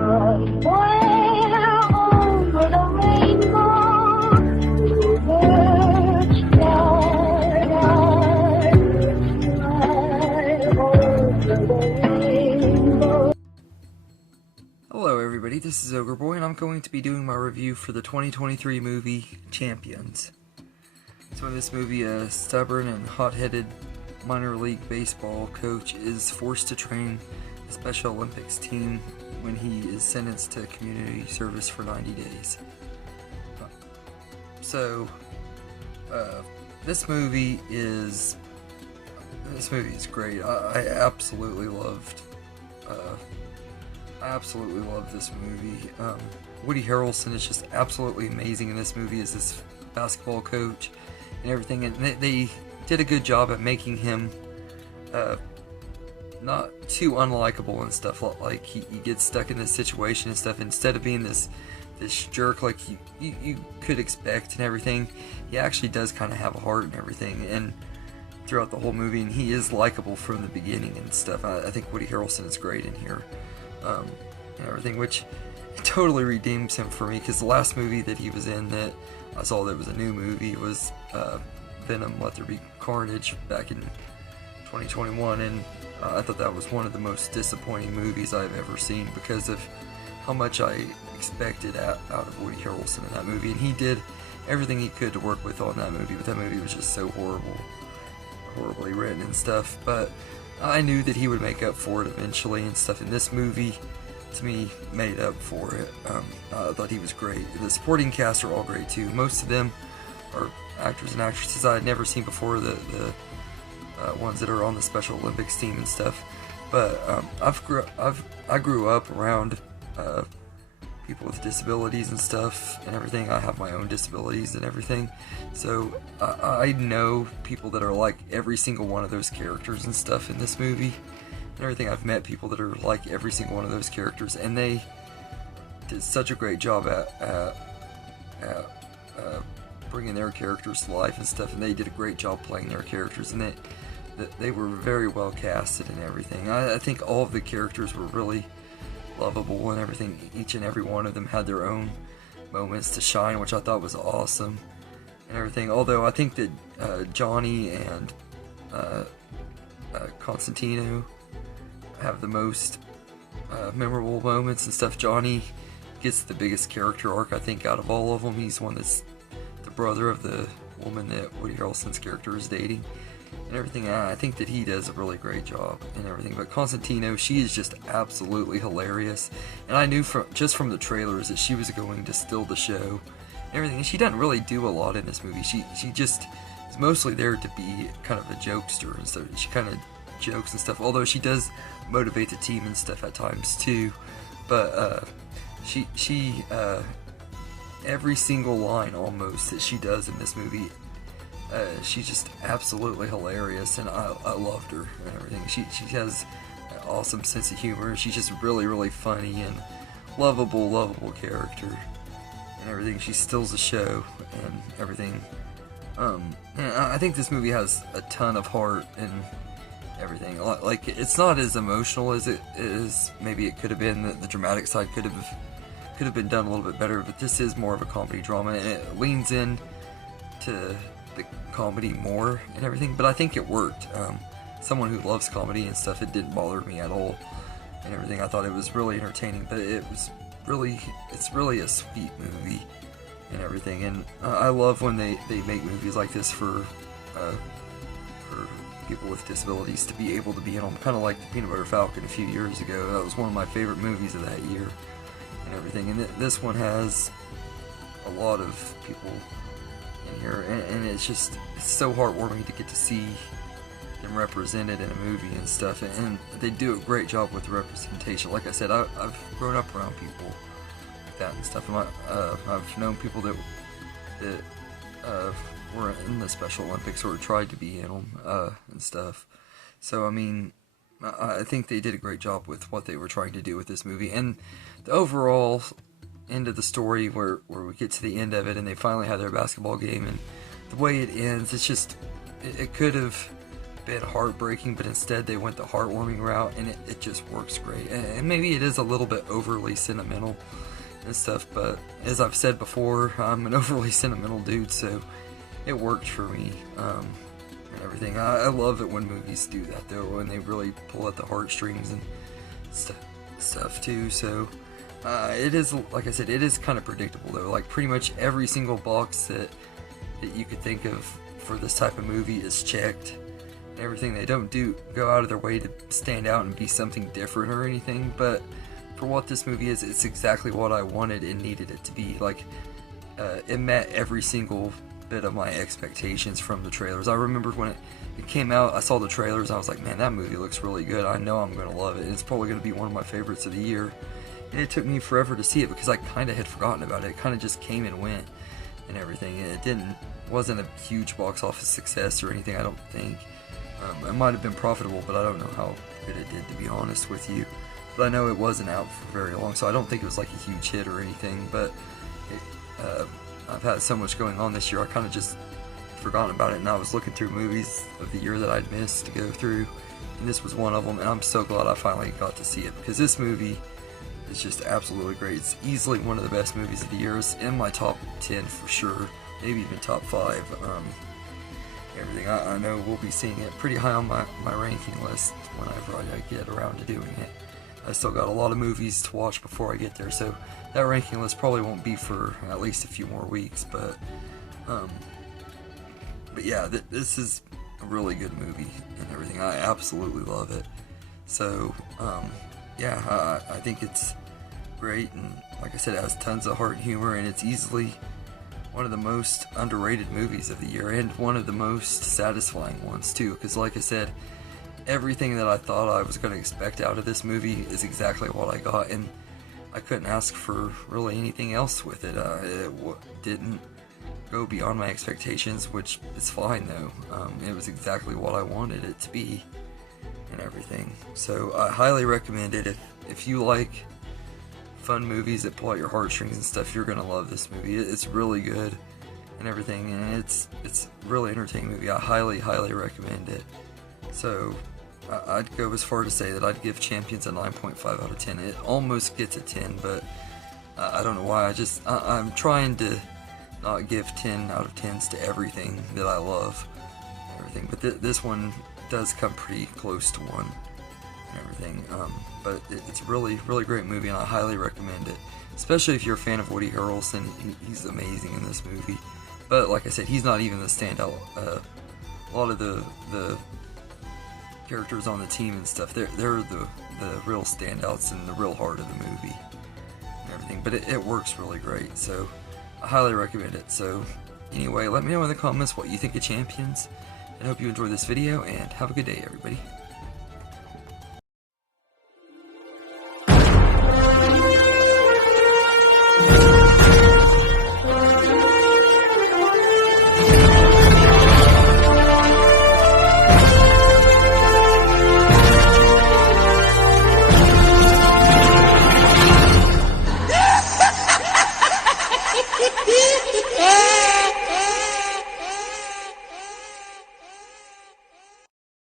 Somewhere over the rainbow, birds fly over the rainbow. Hello everybody, this is Ogre Boy, and I'm going to be doing my review for the 2023 movie Champions. So in this movie, a stubborn and hot-headed minor league baseball coach is forced to train the Special Olympics team when he is sentenced to community service for 90 days. This movie is great. I absolutely loved this movie. Woody Harrelson is just absolutely amazing in this movie as this basketball coach and everything, and they did a good job at making him not too unlikable and stuff. Like he gets stuck in this situation and stuff. Instead of being this jerk like you could expect and everything, he actually does kind of have a heart and everything, and throughout the whole movie, and he is likable from the beginning and stuff. I think Woody Harrelson is great in here, and everything, which totally redeems him for me, because the last movie that he was in that I saw that was a new movie was Venom: Let There Be Carnage back in 2021, and I thought that was one of the most disappointing movies I've ever seen because of how much I expected out of Woody Harrelson in that movie, and he did everything he could to work with on that movie, but that movie was just so horribly written and stuff. But I knew that he would make up for it eventually and stuff, and this movie to me made up for it. I thought he was great. The supporting cast are all great too. Most of them are actors and actresses I had never seen before, the ones that are on the Special Olympics team and stuff. But I grew up around people with disabilities and stuff and everything. I have my own disabilities and everything, so I know people that are like every single one of those characters and stuff in this movie and everything. I've met people that are like every single one of those characters, and they did such a great job at bringing their characters to life and stuff, and they did a great job playing their characters, and they were very well casted and everything. I think all of the characters were really lovable and everything. Each and every one of them had their own moments to shine, which I thought was awesome and everything. Although I think that Johnny and Constantino have the most memorable moments and stuff. Johnny gets the biggest character arc, I think, out of all of them. He's one that's the brother of the woman that Woody Harrelson's character is dating and everything. I think that he does a really great job and everything. But Constantino, she is just absolutely hilarious, and I knew just from the trailers that she was going to steal the show and everything. And she doesn't really do a lot in this movie. She just is mostly there to be kind of a jokester, and so she kind of jokes and stuff, although she does motivate the team and stuff at times too. But she every single line almost that she does in this movie, she's just absolutely hilarious, and I loved her and everything. She has an awesome sense of humor. She's just really funny and lovable character and everything. She steals the show and everything. And I think this movie has a ton of heart and everything. Like, it's not as emotional as it is. Maybe it could have been. The dramatic side could have been done a little bit better, but this is more of a comedy drama, and it leans in to the comedy more and everything, but I think it worked. Someone who loves comedy and stuff, it didn't bother me at all and everything. I thought it was really entertaining, but it's really a sweet movie and everything, and I love when they make movies like this for people with disabilities to be able to be in them, kind of like the Peanut Butter Falcon a few years ago. That was one of my favorite movies of that year and everything, and this one has a lot of people in here, and it's so heartwarming to get to see them represented in a movie and stuff, and they do a great job with the representation. Like I said, I've grown up around people like that and stuff, and I've known people that were in the Special Olympics or tried to be in them and stuff. So I mean, I think they did a great job with what they were trying to do with this movie, and the overall end of the story where we get to the end of it and they finally have their basketball game, and the way it ends, it's just, it could have bit heartbreaking, but instead they went the heartwarming route, and it just works great. And maybe it is a little bit overly sentimental and stuff, but as I've said before, I'm an overly sentimental dude, so it worked for me, and everything. I love it when movies do that, though, when they really pull at the heartstrings and stuff too. So it is, like I said, it is kind of predictable, though. Like, pretty much every single box that you could think of for this type of movie is checked and everything. They don't go out of their way to stand out and be something different or anything, but for what this movie is, it's exactly what I wanted and needed it to be. Like, it met every single bit of my expectations from the trailers. I remember when it came out, I saw the trailers and I was like, man, that movie looks really good. I know I'm going to love it. It's probably going to be one of my favorites of the year. And it took me forever to see it because I kind of had forgotten about it. It kind of just came and went and everything. And it wasn't a huge box office success or anything, I don't think. It might have been profitable, but I don't know how good it did, to be honest with you. But I know it wasn't out for very long, so I don't think it was like a huge hit or anything. But I've had so much going on this year, I kind of just forgotten about it, and I was looking through movies of the year that I'd missed to go through, and this was one of them, and I'm so glad I finally got to see it, because this movie is just absolutely great. It's easily one of the best movies of the year. It's in my top 10 for sure, maybe even top 5. Everything. I know we'll be seeing it pretty high on my ranking list whenever I get around to doing it. I still got a lot of movies to watch before I get there, so that ranking list probably won't be for at least a few more weeks, but yeah, this is a really good movie and everything. I absolutely love it. So yeah, I think it's great, and like I said, it has tons of heart and humor, and it's easily one of the most underrated movies of the year, and one of the most satisfying ones too, because like I said, everything that I thought I was going to expect out of this movie is exactly what I got, and I couldn't ask for really anything else with it. It didn't go beyond my expectations, which is fine though. It was exactly what I wanted it to be and everything. So I highly recommend it. If you like fun movies that pull at your heartstrings and stuff, you're gonna love this movie. It's really good and everything, and it's a really entertaining movie. I highly recommend it. So I'd go as far to say that I'd give Champions a 9.5 out of 10. It almost gets a 10, but I don't know why. I'm trying to not give 10 out of 10s to everything that I love and everything, but this one does come pretty close to 1 and everything. But it's a really great movie, and I highly recommend it, especially if you're a fan of Woody Harrelson. He's amazing in this movie, but like I said, he's not even the standout. A lot of the characters on the team and stuff, they're the real standouts and the real heart of the movie and everything, but it works really great, so I highly recommend it. So anyway, let me know in the comments what you think of Champions, and I hope you enjoyed this video, and have a good day, everybody.